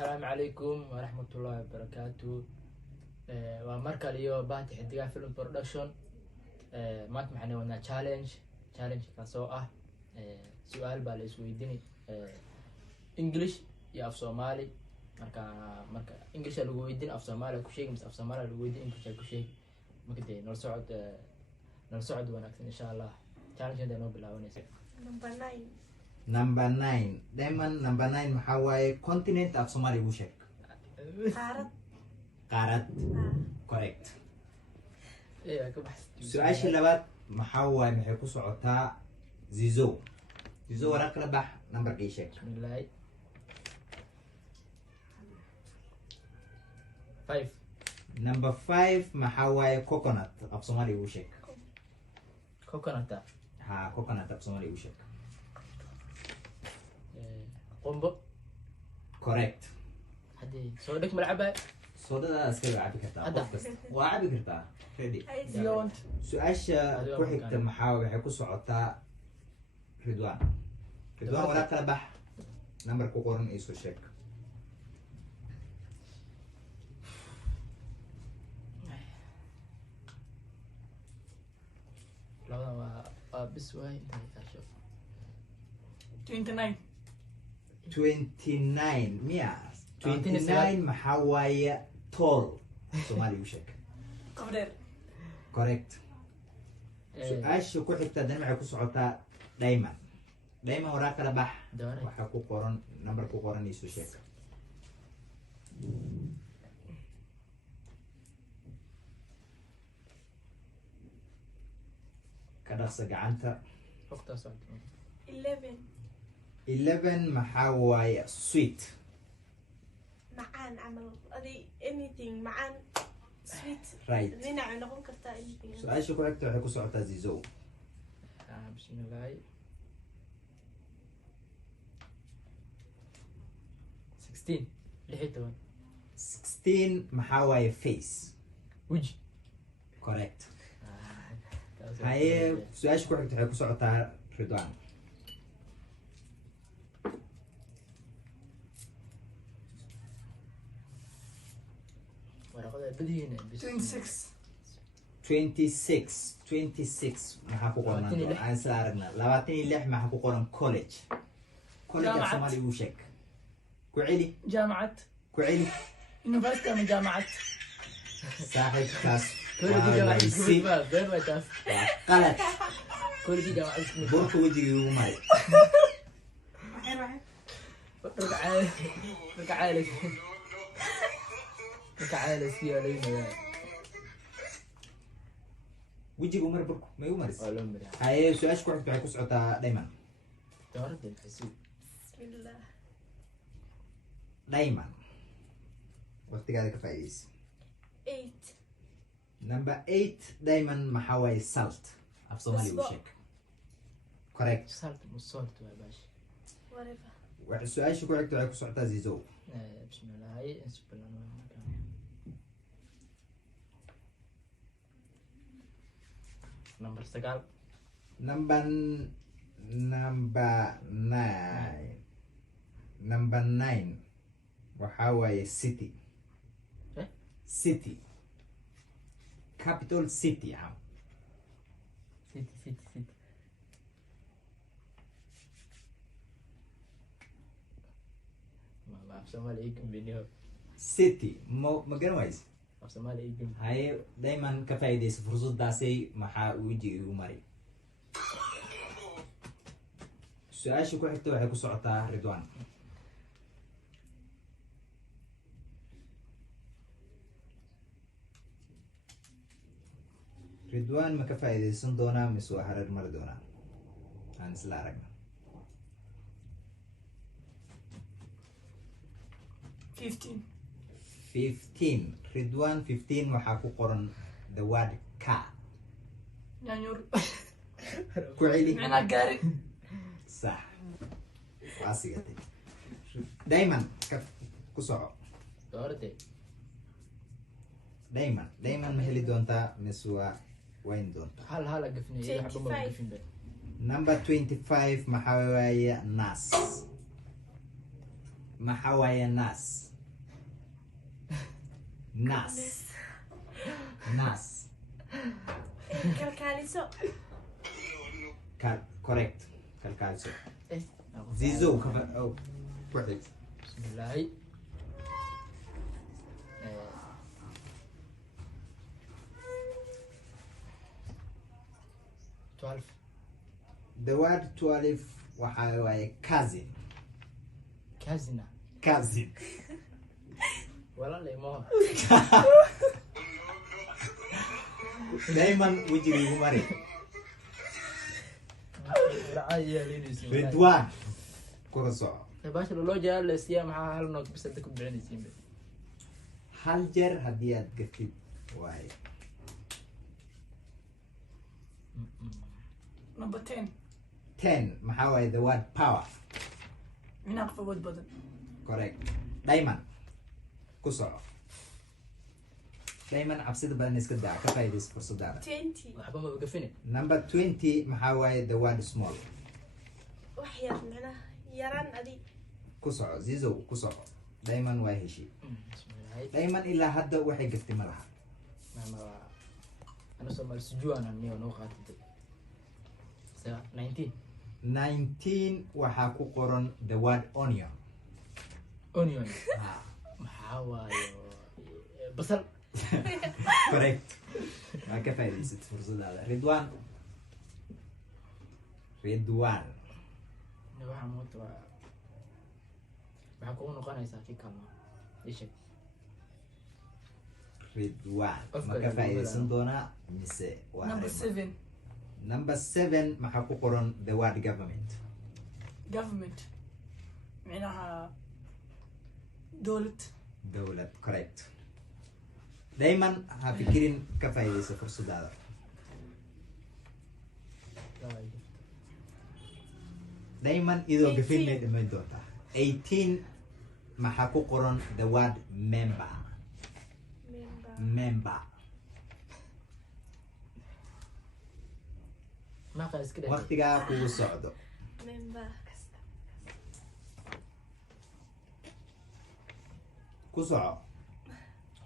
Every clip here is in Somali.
السلام عليكم ورحمة الله وبركاته. ومركا ليو باتي حدقا فيلم برودكشن. ما تمحني وانا تشالنج كاسو سؤال بالي سويديني انجلش يا اف صومالي مركا انجلش لو ويدين اف صومالي كشيء مس اف صومالي لو ويدين انجلش كشيء مكدي نرسعد ونكسن ان شاء الله. تشالنج ده نو بلاونيس. Number 9 دائما number 9 maxaa waaye continent af Soomaali ugu sheeg qaarad correct su-aasha labaad maxaa waaye maxay ku socotaa zizo waraaq kala bax numberka ii sheeg bismillahi 5 number 5 maxaa waaye coconut af Soomaali ugu sheeg coconut coconut af Soomaali ugu sheeg قنبو correct هدي سودك ملعبها soodada iska cabi kartaa Hadda. qof kasta waa cabi kartaa ready يونت su-aasha ku xigta maxaa waxay ku socotaa ridwan waraaq kala bax number ku qoran isu sheeg لو بس واي انت شوف 29 29 miya 29 maxaa waaye tall Soomaali u sheeg قبل correct su-aasha ku xigta dan waxay ku socotaa diamond waraaq kala bax دوري waxaa ku qoran number ku qoran isu sheeg ka dhaqsa gacanta وقتها صعب 11 maxaa waaye sweet معان عمل هذه anything معان sweet right نينا نقول كرتا anything su-aasha ku xigta waxay ku socotaa zizo بسم الله 16 لحيته 16 maxaa waaye face وجه correct haye su-aasha ku xigta waxay ku socotaa ridwan ورقة بدينا 26 26 maxaa ku qoran aan isla aragnaa 26 maxaa ku qoran college af جامعة. Soomaali u sheeg ku celi جامعة يونيفرسيتي من جامعة saaxiibkaas كل دي جامعة waa غير ما تاس qalad كل دي جامعة burka wejiga ugu maray ركعالة سيا لينا wejiga umar burku may u maris ولا مرة haye su-aasha ku xigta waxay ku socotaa diamond تورد الحسوب بسم الله diamond waqtigaada ka faa'iidaysa 8 number 8 diamond maxaa waaye salt af Soomaali u sheeg correct صارت مصورت يا باشا whatever waxa su-aasha ku xigta waxay ku socotaa zizo بسم الله هاي انسب الله نمبر سقال number 9 waxaa waaye city Eh? city capital city سيتي ما أفسم عليكم بنيو city ma garan wayse أفسم عليكم haye dayman ka faa'iidaysa fursadaasay maxaa wejiga igu maray su-aasha ku xigta waxay ku socotaa ridwan ma ka faa'iidaysan doonaa mise waa hareer mari doonaa aan isla aragna 15 15 ridwan 15 waxaa ku qoran the word car يانيور ku celi معنا قاري صح waa sigatay diamond ka ku soco دورتي diamond ma heli doontaa mise waa wayn doontaa هلا قفني يا حبا ما قفن بي number 25 maxaa waaye nas maxaa waaye nas nas nas Kalkaaliso. correct kalkaaliso eh zizo kafa oh correct bismillaahi 12 the word 12 waxa waaye cousin kazina cousin walaal imo daiman wajigiigu mari racaya leedisi ridwan kula soco baasha loo jeeyaa siya maxaa hal noog bis dadku bicinaysiin hal jeer haddii aad gatid waaye Number 10. 10 maxaa waaye the word power Minaaq fawad badan. correct diamond ku soco diamond cabsida badan iska daa ka faa'iidaysa fursadaada 20. waxba ma gafine number 20 maxaa waaye the word small Wax yar macnaha yaran adi. ku soco zizo ku soco diamond waa heshii bismillaahi diamond ilaa hadda waxay gaftay ma laha mama ana soo mal sujuana niyo noo qaatay 19 19 waxaa ku qoran the word onion onion Ah, maxaa waayo basal correct waa ka faa'iidaysatay fursadaada ridwan waxaa moota waa maxaa kugu noqonaysaa kii kalma isheg ridwan Qofka ma ka lagu faa'iidaysan helaa. doonaa mise waa Number arrimo? 7. number 7 maxaa ku qoran the word government Government. Minaha dowlad. dowlad correct diamond ha fikirin ka faa'iidaysa fursadaada diamond idoo 18. gafin may dhiman doontaa 18 maxaa ku qoran the word member member maaqa iska dhex waqtigaa kugu socdo Member. ku soco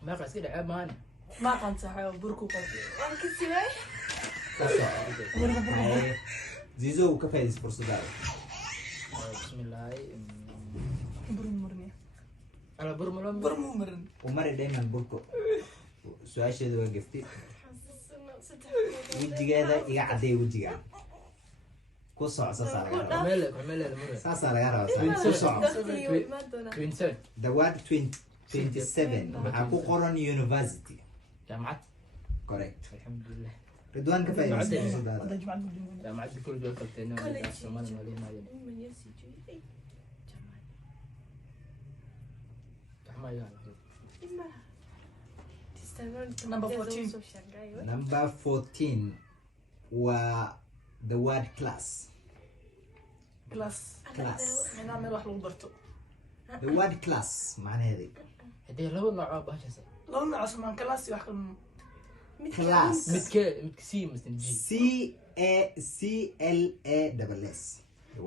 maaqa iska dhex maane Ma qantahay burku qabo. Waan ka siway. ka soco Haye, zizo ka faa'iidaysa fursadaada bismillaahi Burun murni. ala burmalom Burmu murin. umari diamond burko su-aasheeda waa gaftay Xasuusno saddex. wejigeeda iga caddeey wejigaan ku soco saasaa laga rabaa mele mure saasaa laga rabaa ku soco Dadkii way imaan doonaan. 27 the word 27 maxaa ku qoran university jaamacad correct alxamdulilah ridwan ka faa'iidaysa Wada fursadaada jumcad budin. jaamacad kul joog qabteen College. Soomaaliya wali maayeen Man yasi jiray. jaamacad Ima. Number 14. Soo shangayo. number 14 waa the word class Class. class Mina meel wax lagu barto. the word class macnaheedu hadee laba nooc oo bahashasa Laba nooc asmaan class wax kan. class midka c misn g CLASS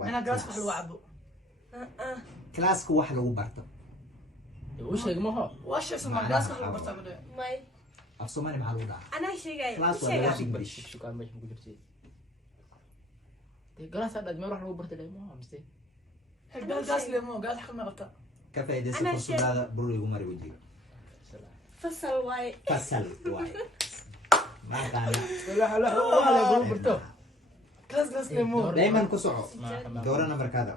Mina class wax lagu cabo. classka wax lagu barto u sheeg maho Waa shay asmaan class wax lagu barto bade. May. af Soomaali maxaa lagu dhahaa Anaa sheegay. class waa Sheegay. laga English shukaan meesha ku jirtay dee galaas hadhaad meel wax lagu bartay dhay maho mise Gal gas lemo gal xaqna qabta. ka faa'iidaysa Anaa fursadaada bur igu mari wejiga Fasal waay. fasal waay maaqaana wax lagu barto Class gas lemo. diamond ku soco doora nambarkaada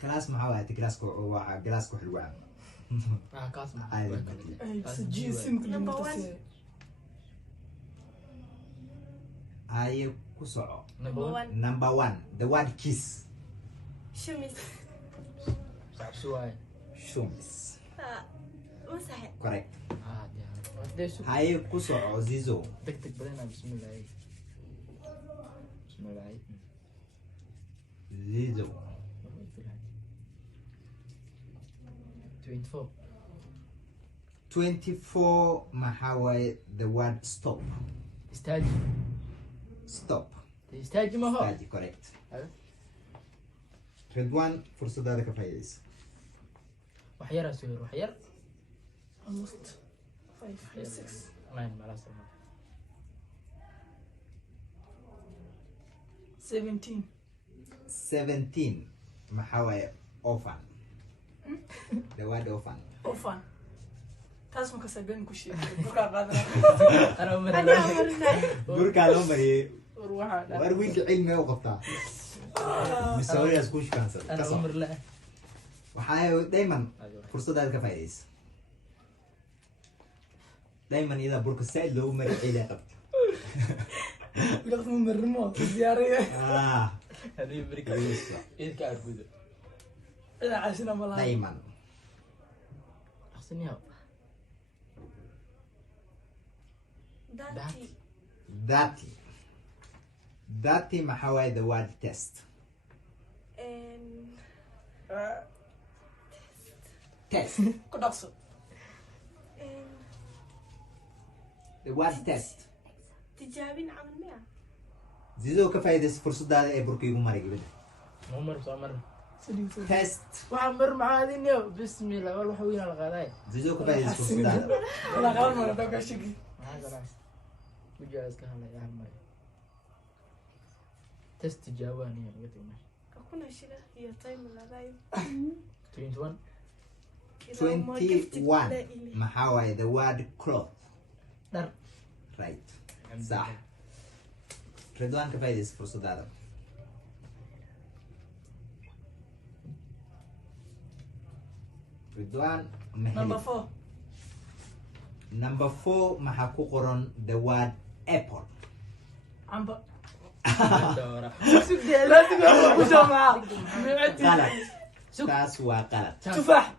class maxaa waaye class waa glass ku xilwaan kaas ma Ay, Ji sim kuli Number 1. mutasi. aye ku soco number 1 number 1 the word kiss Shumis. saabsu waay shumis Masaxe. correct dee su aye ku soco zizo deg deg badana bismillaahi bismillaahi zizo 24 24 maxaa waaye the word stop istaaji stop istaaji maho Taji, correct Aye. ridwan fursadaada ka faa'iidaysa وحيرة سوير وحير almost 5 6 9 ملاص 17 17 maxaa waaye orphan the word orphan ofan taas ma ka sabeen ku sheegay buka qaadana أنا أنا أمر أمرنا burkaa loo mariyay وروح war wiilka cilmi u qabtaa misawiraas ku shikaansan أنا أمر لا waxaa dayman fursadaad ka faa'iidaysa dayman idaa burka saaid loogu mariy ciidaa qabta لقد مرمو زيارة هذه أمريكا إيه كأرجوده إذا عايشين ملا dayman أحسن يا داتي dati maxaa waaye the word test test كدقص the word test تجابين عمل مياه zidoo ka faa'iidaysa fursadaada ee burka igu maray gabadha عمر عمر test وعمر معادين يا بسم الله والله حوينا الغداء zidoo ka faa'iidaysa fursadaada ولا قال ما ندوك شيء هذا راس وجاهز كهلا يا عمي تست جواني يا قلت أكون شيء هي تايم ولا رايب 21 21 maxaa waaye the word cloth در right صح ridwaan ka faa'iidaysa fursadaada ridwaan نمبر 4 number 4 maxaa ku qoran the word apple عم دورة لا تقول وش معاه qalad taas waa qalad تفاح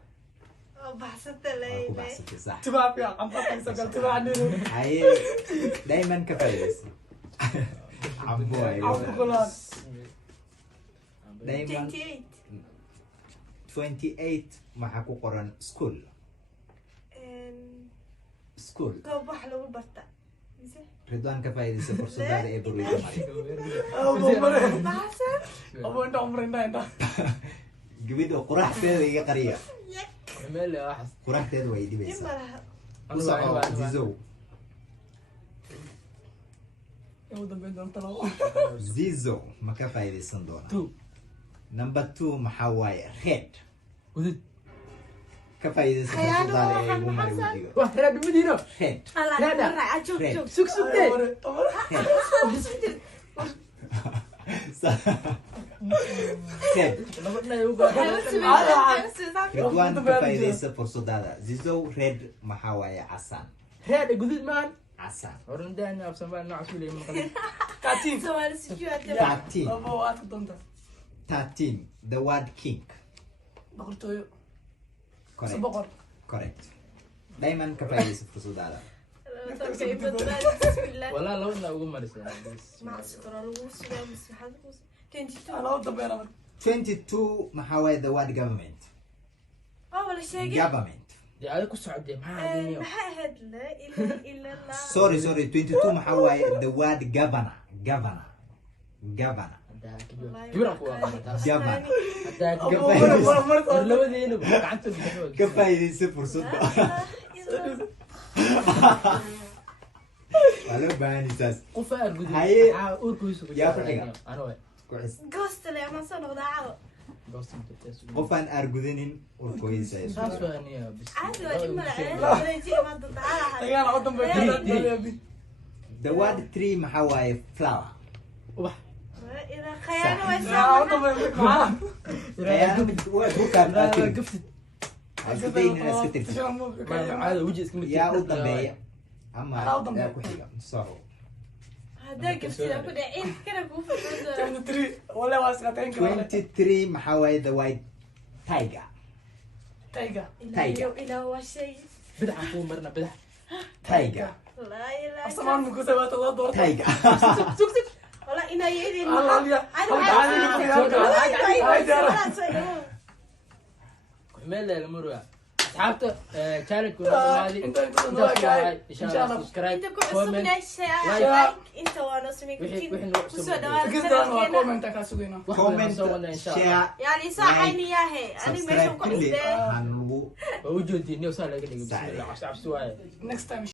بحثت waa ku ليلى baxsatay sax تفاح يا عم بطل سكر تفاح نيرو haye dayman ka faa'iidaysa cabo ay عم بقولان dayman 28 maxaa ku qoran school school قوب واحد لو برتا ridwaan ka faa'iidaysa fursadaada ee burweyga maray بحثت أبو أنت عمرنا أنت gabadha quraxteeda iga qariya عمل لي واحد quraxteeda way dhibaysaa يمرها ku soco zizow يا ودم بين دون تلو zizo ma ka faa'iidaysan doonaa 2 number 2 maxaa waaye red ودد ka faa'iidaysa خيانة fursadaada ee واحد igu maray محسن. wejiga واحد راد مدينة red هلا لا، لا. مرة أشوف Red. شوف سوق سوق red نقولنا يوقع ridwaan ka faa'iidaysa fursadaada zizow red maxaa waaye casaan هذا قدد مان casaan ورنداني أبسم الله نوع سولي من قبل كاتين سؤال سجوات 13 أبو أتك دونتا 13 the word king بقول تويو correct سبقر correct dayman ka faa'iidaysa fursadaada بسم الله والله لو إنه أقول مرسى مع السكر الوس لا بس حد وس 22 أنا ودم بين 22 maxaa waaye the word government أول شيء government دي عليك السعودية ما عادي ما هاد لا إلا لا sorry 22 maxaa waaye the word governor كبير أقوى governor لو ذي إنه قعدت ka faa'iidaysa fursadda waa loo baahan isaas قفار قدد هاي- أوركويس يا فرحية. أنا وين ku xis قوست لي ما صار ضاعوا قصة متتسوي qof aan aargudanin urkooyisa ساسوا هنيا بس عادي ولا ما يجي ما ضاعها أنا ودم بين the word 3 maxaa waaye flower وح إذا خيانة لا ودم وسام بين معاه bukaan لا aakiri قفت isku dayin inaad iska tagtid هذا وجه اسمه yaa u dambeeya ama Yaa u dambeeya. yaa ku xiga soco هذا قفت أكو دعين كنا بوفر 23 ولا واسقتين كمان 23 maxaa waaye the white tiger تايجا إلى هو شيء بدح أقول مرنا بدح tiger لا إله أصلا ما كتبت الله دور tiger والله إنا يدي الله يا عمل لي الأمور أصحابته شارك ولا هذه انت إن إن شاء الله سبسكرايب انت كل كومنت عصبنا الشيء لايك. انت وانا اسمك وحين وسوى دوار كذا كومنت كاسوينا comment share يعني صح عيني يا هي انا subscribe ماشي kulli كويس aan lagu وجودي نيو سهل لك صحيح. بسم الله عشت عشت واي next time